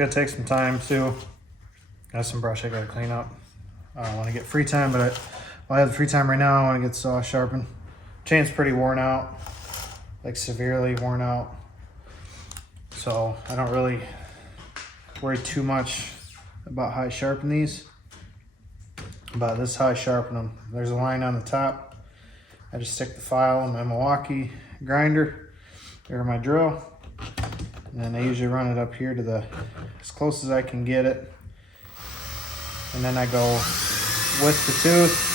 gonna take some time too. Got some brush I gotta clean up. I want to get free time, but while I have the free time right now, I want to get saw sharpened. Chain's pretty worn out, like severely worn out. So I don't really worry too much about how I sharpen these. But this is how I sharpen them. There's a line on the top. I just stick the file in my Milwaukee grinder or my drill. And then I usually run it up here to as close as I can get it. And then I go with the tooth.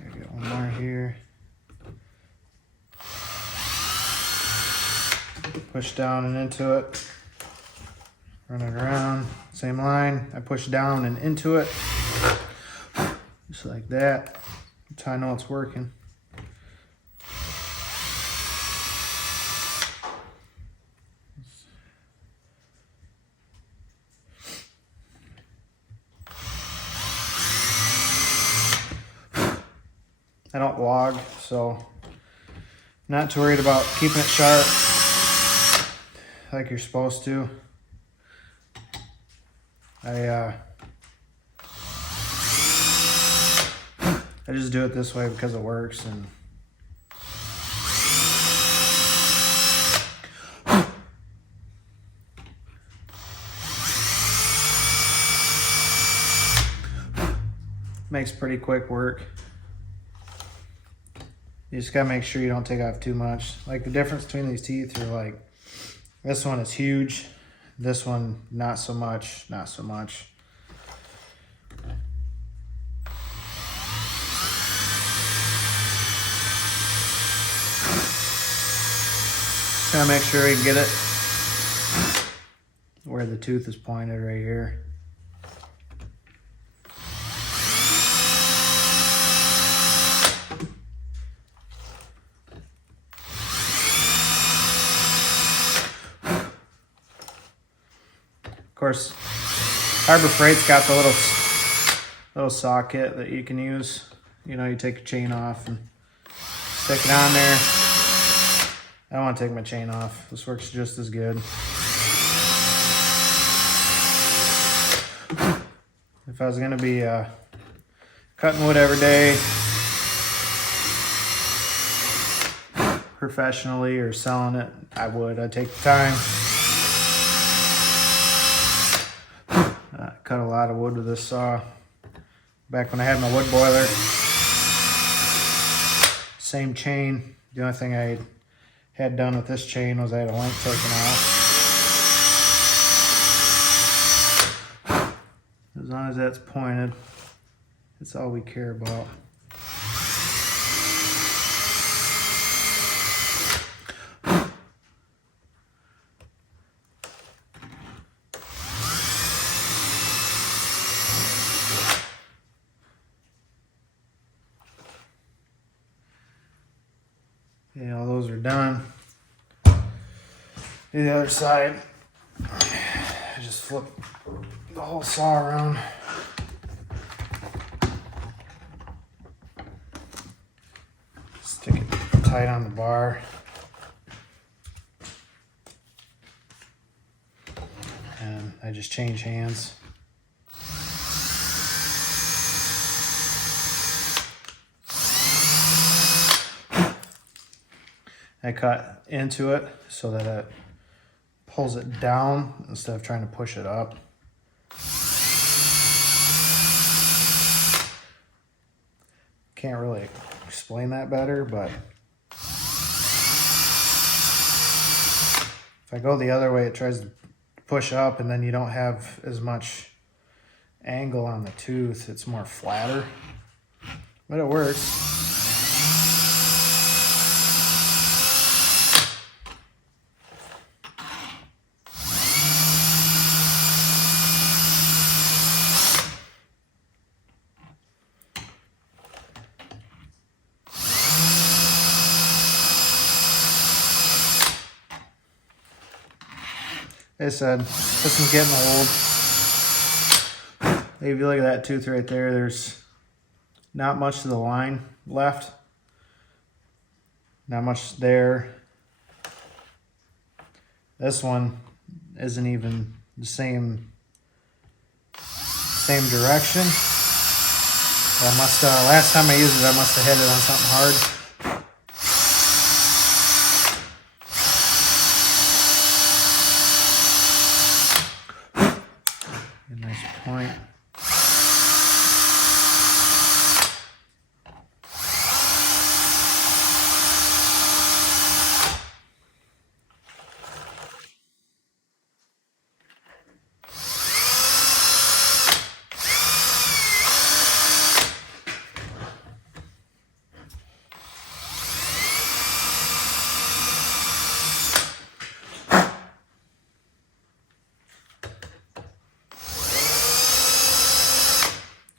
I got one more here. Push down and into it. Run it around, same line. I push down and into it. Just like that. That's how I know it's working. I don't log, so not too worried about keeping it sharp like you're supposed to. I just do it this way because it works. And makes pretty quick work. You just gotta make sure you don't take off too much. Like the difference between these teeth are like, this one is huge. This one, not so much, not so much. Gotta make sure you get it where the tooth is pointed right here. Of course, Harbor Freight's got the little saw kit that you can use. You know, you take your chain off and stick it on there. I don't want to take my chain off. This works just as good. If I was going to be cutting wood every day professionally or selling it, I would. I'd take the time. Cut a lot of wood with this saw. Back when I had my wood boiler, same chain. The only thing I had done with this chain was I had a length taken off. As long as that's pointed, that's all we care about. Okay, all those are done. Do the other side. I just flip the whole saw around. Stick it tight on the bar. And I just change hands. I cut into it so that it pulls it down instead of trying to push it up. Can't really explain that better, but if I go the other way, it tries to push up and then you don't have as much angle on the tooth. It's more flatter, but it works. Like I said, this one's getting old. if you look at that tooth right there, there's not much of the line left. Not much there. This one isn't even the same direction. I must last time I used it, I must have hit it on something hard. A nice point.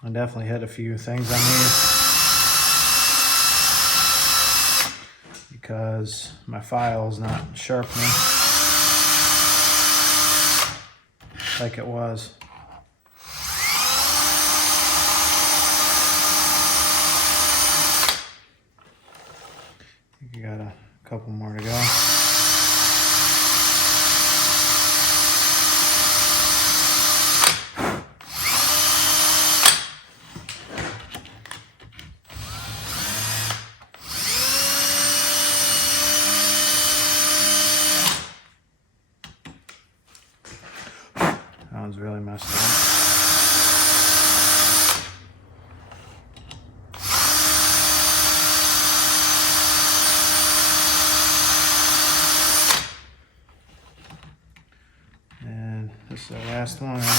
I definitely hit a few things on these because my file's not sharpening like it was. I think you got a couple more to go. That one's really messed up. And this is the last one right here.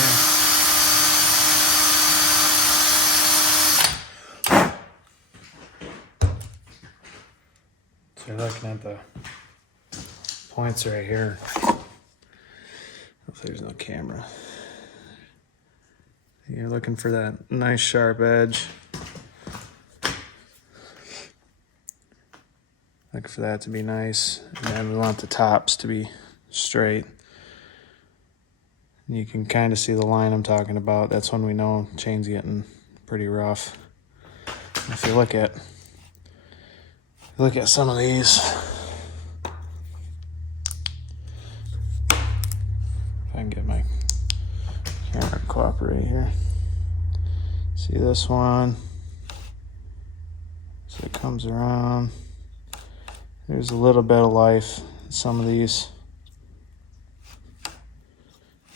So you're looking at the points right here. Hopefully there's no camera. You're looking for that nice sharp edge. Looking for that to be nice. And then we want the tops to be straight. And you can kind of see the line I'm talking about. That's when we know chain's getting pretty rough. If you look at some of these, if I can get my camera to cooperate here. See this one? So it comes around. There's a little bit of life in some of these.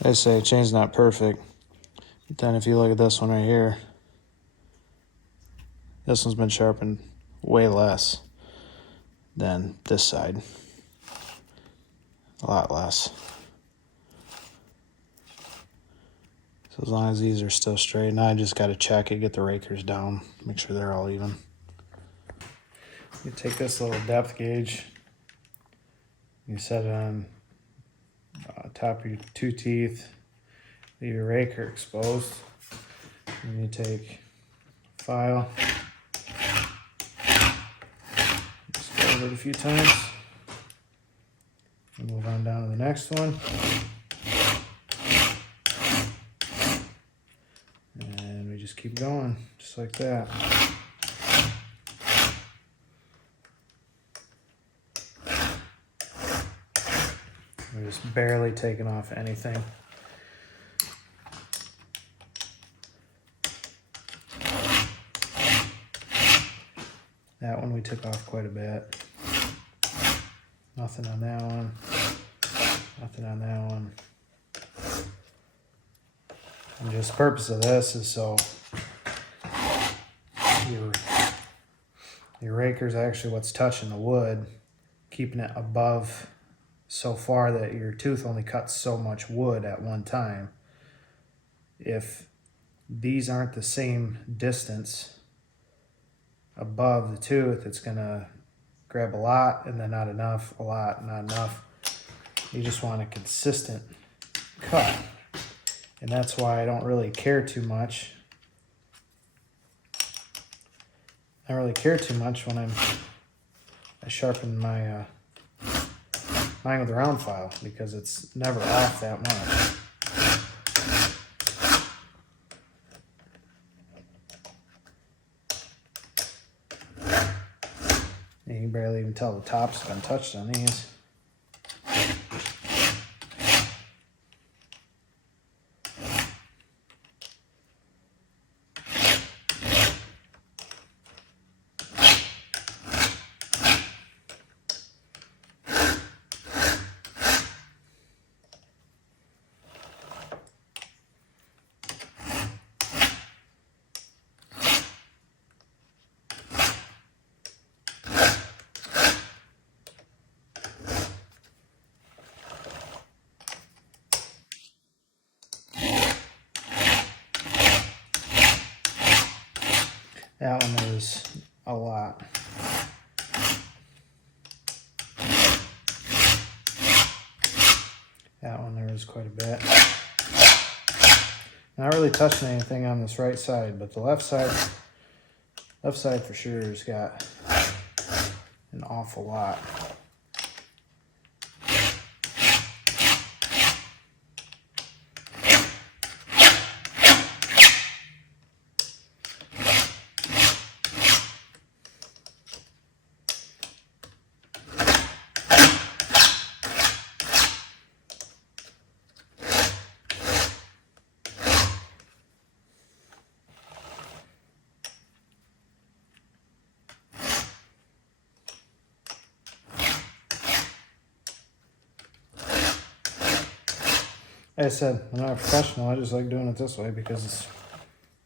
I say chain's not perfect, but then if you look at this one right here, this one's been sharpened way less than this side. A lot less. So as long as these are still straight, now I just got to check it, get the rakers down, make sure they're all even. You take this little depth gauge, you set it on top of your two teeth, leave your raker exposed, and you take a file, just go over it a few times, and move on down to the next one. And we just keep going, just like that. We're just barely taking off anything. That one we took off quite a bit. Nothing on that one. Nothing on that one. And just the purpose of this is so your raker's actually what's touching the wood, keeping it above so far that your tooth only cuts so much wood at one time. If these aren't the same distance above the tooth, it's gonna grab a lot and then not enough, a lot, not enough. You just want a consistent cut. And that's why I don't really care too much. I don't really care too much when I sharpen my mine with a round file, because it's never off that much. barely even tell the top's been touched on these. That one is a lot. That one there is quite a bit. Not really touching anything on this right side, but the left side for sure has got an awful lot. Like I said, I'm not a professional. I just like doing it this way because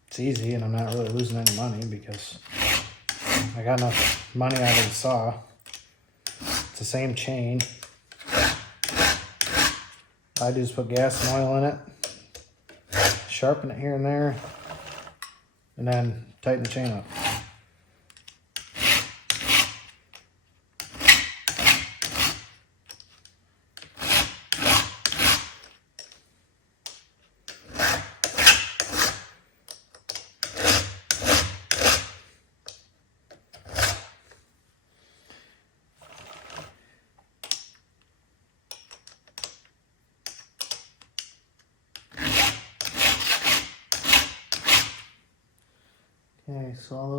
it's easy and I'm not really losing any money because I got enough money out of the saw. It's the same chain. I just put gas and oil in it, sharpen it here and there, and then tighten the chain up. Okay, so all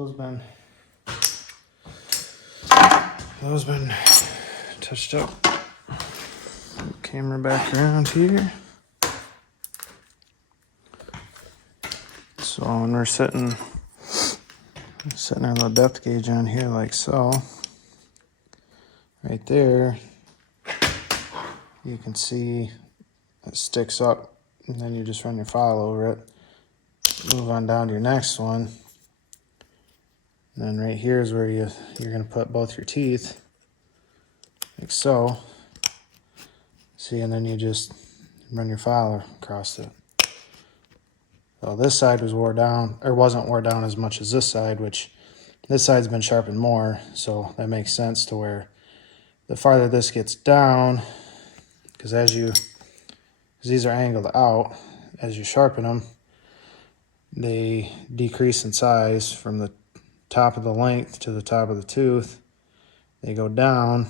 those been touched up. Camera back around here. So when we're setting our little depth gauge on here like so, right there, you can see it sticks up, and then you just run your file over it. Move on down to your next one. And then right here is where you're going to put both your teeth, like so. See, and then you just run your file across it. So this side was wore down, or wasn't wore down as much as this side, which this side's been sharpened more, so that makes sense to where the farther this gets down, because these are angled out, as you sharpen them, they decrease in size from the top of the length to the top of the tooth. They go down,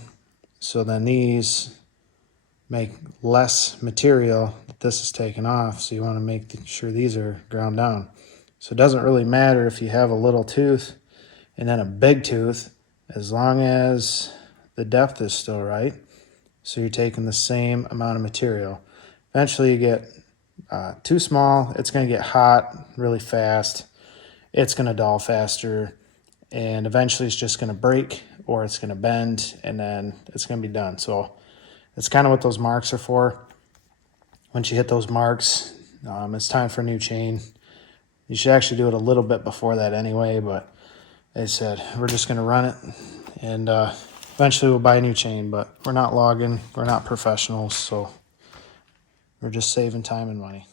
so then these make less material that this is taken off, so you want to make sure these are ground down. So it doesn't really matter if you have a little tooth and then a big tooth, as long as the depth is still right. So you're taking the same amount of material. Eventually you get too small, it's going to get hot really fast, it's going to dull faster, and eventually it's just going to break or it's going to bend, and then it's going to be done. So that's kind of what those marks are for. Once you hit those marks, it's time for a new chain. You should actually do it a little bit before that anyway, but like I said, we're just going to run it, and eventually we'll buy a new chain, but we're not logging, we're not professionals, so we're just saving time and money.